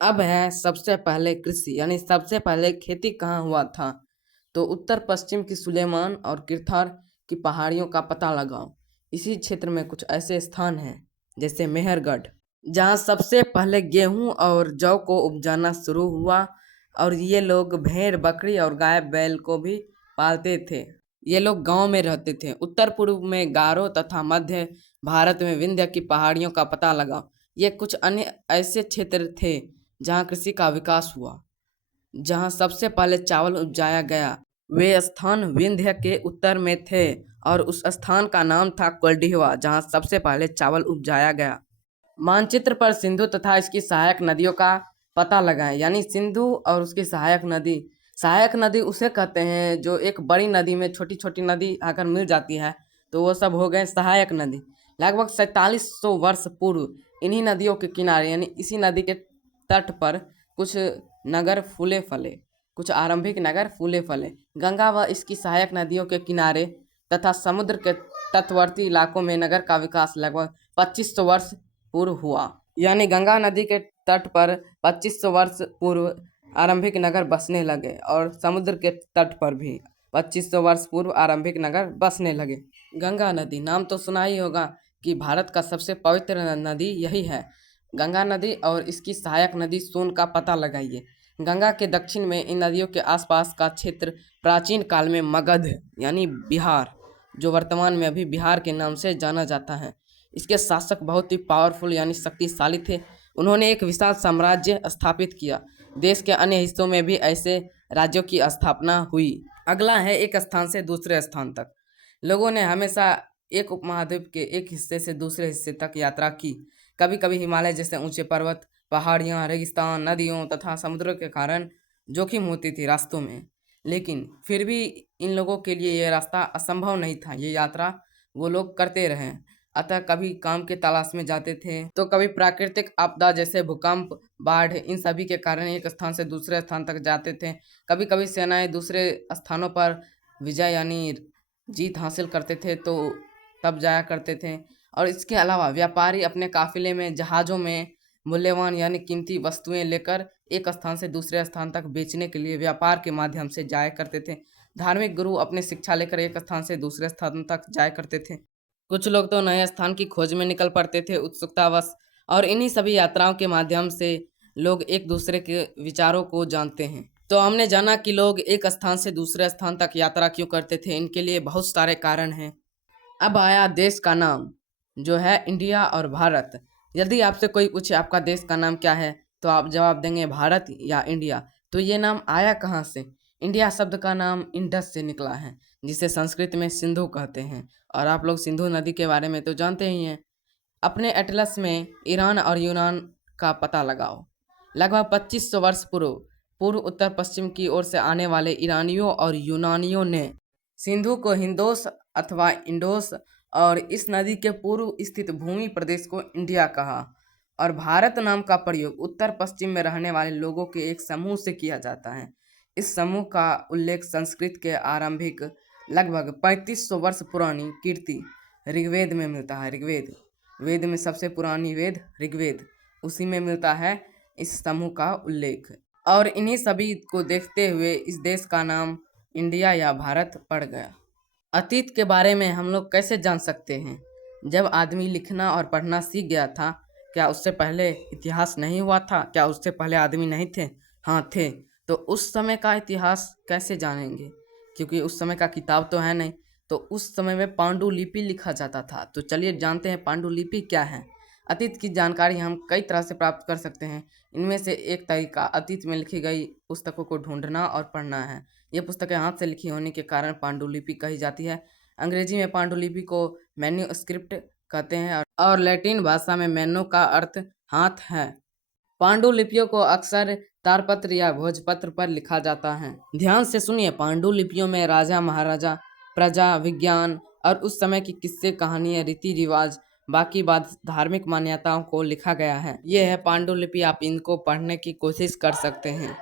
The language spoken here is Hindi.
अब है सबसे पहले कृषि यानी सबसे पहले खेती कहाँ हुआ था। तो उत्तर पश्चिम की सुलेमान और किरथार की पहाड़ियों का पता लगाओ। इसी क्षेत्र में कुछ ऐसे स्थान हैं जैसे मेहरगढ़, जहाँ सबसे पहले गेहूं और जौ को उपजाना शुरू हुआ। और ये लोग भेड़ बकरी और गाय बैल को भी पालते थे। ये लोग गांव में रहते थे। उत्तर पूर्व में गारो तथा मध्य भारत में विंध्य की पहाड़ियों का पता लगाओ। ये कुछ अन्य ऐसे क्षेत्र थे जहाँ कृषि का विकास हुआ, जहाँ सबसे पहले चावल उपजाया गया। वे स्थान विंध्य के उत्तर में थे और उस स्थान का नाम था कोल्डिहवा, जहाँ सबसे पहले चावल उपजाया गया। मानचित्र पर सिंधु तथा इसकी सहायक नदियों का पता लगाएं। यानी सिंधु और उसकी सहायक नदी उसे कहते हैं जो एक बड़ी नदी में छोटी छोटी नदी आकर मिल जाती है, तो वो सब हो गए सहायक नदी। लगभग 4700 वर्ष पूर्व इन्हीं नदियों के किनारे यानी इसी नदी के तट पर कुछ नगर फूले फले कुछ आरंभिक नगर फूले फले। गंगा व इसकी सहायक नदियों के किनारे तथा समुद्र के तटवर्ती इलाकों में नगर का विकास लगभग 2500 वर्ष पूर्व हुआ। यानी गंगा नदी के तट पर 2500 वर्ष पूर्व आरंभिक नगर बसने लगे और समुद्र के तट पर भी 2500 वर्ष पूर्व आरंभिक नगर बसने लगे। गंगा नदी नाम तो सुना ही होगा कि भारत का सबसे पवित्र नदी यही है, गंगा नदी। और इसकी सहायक नदी सोन का पता लगाइए। गंगा के दक्षिण में इन नदियों के आसपास का क्षेत्र प्राचीन काल में मगध यानी बिहार, जो वर्तमान में अभी बिहार के नाम से जाना जाता है। इसके शासक बहुत ही पावरफुल यानी शक्तिशाली थे। उन्होंने एक विशाल साम्राज्य स्थापित किया। देश के अन्य हिस्सों में भी ऐसे राज्यों की स्थापना हुई। अगला है एक स्थान से दूसरे स्थान तक। लोगों ने हमेशा एक उपमहाद्वीप के एक हिस्से से दूसरे हिस्से तक यात्रा की। कभी कभी हिमालय जैसे ऊंचे पर्वत, पहाड़ियाँ, रेगिस्तान, नदियों तथा समुद्रों के कारण जोखिम होती थी रास्तों में, लेकिन फिर भी इन लोगों के लिए यह रास्ता असंभव नहीं था। ये यात्रा वो लोग करते रहे। अतः कभी काम के तलाश में जाते थे तो कभी प्राकृतिक आपदा जैसे भूकंप, बाढ़, इन सभी के कारण एक स्थान से दूसरे स्थान तक जाते थे। कभी कभी सेनाएं दूसरे स्थानों पर विजय यानी जीत हासिल करते थे तो तब जाया करते थे। और इसके अलावा व्यापारी अपने काफिले में जहाज़ों में मूल्यवान यानी कीमती वस्तुएं लेकर एक स्थान से दूसरे स्थान तक बेचने के लिए व्यापार के माध्यम से जाया करते थे। धार्मिक गुरु अपने शिक्षा लेकर एक स्थान से दूसरे स्थान तक जाया करते थे। कुछ लोग तो नए स्थान की खोज में निकल पड़ते थे उत्सुकतावश। और इन्हीं सभी यात्राओं के माध्यम से लोग एक दूसरे के विचारों को जानते हैं। तो हमने जाना कि लोग एक स्थान से दूसरे स्थान तक यात्रा क्यों करते थे। इनके लिए बहुत सारे कारण हैं। अब आया देश का नाम, जो है इंडिया और भारत। यदि आपसे कोई पूछे आपका देश का नाम क्या है, तो आप जवाब देंगे भारत या इंडिया। तो ये नाम आया कहाँ से? इंडिया शब्द का नाम इंडस से निकला है, जिसे संस्कृत में सिंधु कहते हैं। और आप लोग सिंधु नदी के बारे में तो जानते ही हैं। अपने एटलस में ईरान और यूनान का पता लगाओ। लगभग 2500 वर्ष पूर्व पूर्व उत्तर पश्चिम की ओर से आने वाले ईरानियों और यूनानियों ने सिंधु को हिंदोस अथवा इंडोस और इस नदी के पूर्व स्थित भूमि प्रदेश को इंडिया कहा। और भारत नाम का प्रयोग उत्तर पश्चिम में रहने वाले लोगों के एक समूह से किया जाता है। इस समूह का उल्लेख संस्कृत के आरंभिक लगभग 3500 वर्ष पुरानी कीर्ति ऋग्वेद में मिलता है। ऋग्वेद वेद में सबसे पुरानी वेद ऋग्वेद, उसी में मिलता है इस समूह का उल्लेख। और इन्हीं सभी को देखते हुए इस देश का नाम इंडिया या भारत पड़ गया। अतीत के बारे में हम लोग कैसे जान सकते हैं? जब आदमी लिखना और पढ़ना सीख गया था, क्या उससे पहले इतिहास नहीं हुआ था? क्या उससे पहले आदमी नहीं थे? हाँ थे। तो उस समय का इतिहास कैसे जानेंगे? क्योंकि उस समय का किताब तो है नहीं। तो उस समय में पांडुलिपि लिखा जाता था। तो चलिए जानते हैं पांडुलिपि क्या है। अतीत की जानकारी हम कई तरह से प्राप्त कर सकते हैं। इनमें से एक तरीका अतीत में लिखी गई पुस्तकों को ढूंढना और पढ़ना है। ये पुस्तकें हाथ से लिखी होने के कारण पांडुलिपि कही जाती है। अंग्रेजी में पांडुलिपि को मैन्युस्क्रिप्ट कहते हैं और लैटिन भाषा में मैनो का अर्थ हाथ है। पांडुलिपियों को अक्सर तारपत्र या भोजपत्र पर लिखा जाता है। ध्यान से सुनिए, पांडुलिपियों में राजा महाराजा, प्रजा, विज्ञान और उस समय की किस्से, कहानियां, रीति रिवाज, बाकी बात धार्मिक मान्यताओं को लिखा गया है। ये है पांडुलिपि। आप इनको पढ़ने की कोशिश कर सकते हैं।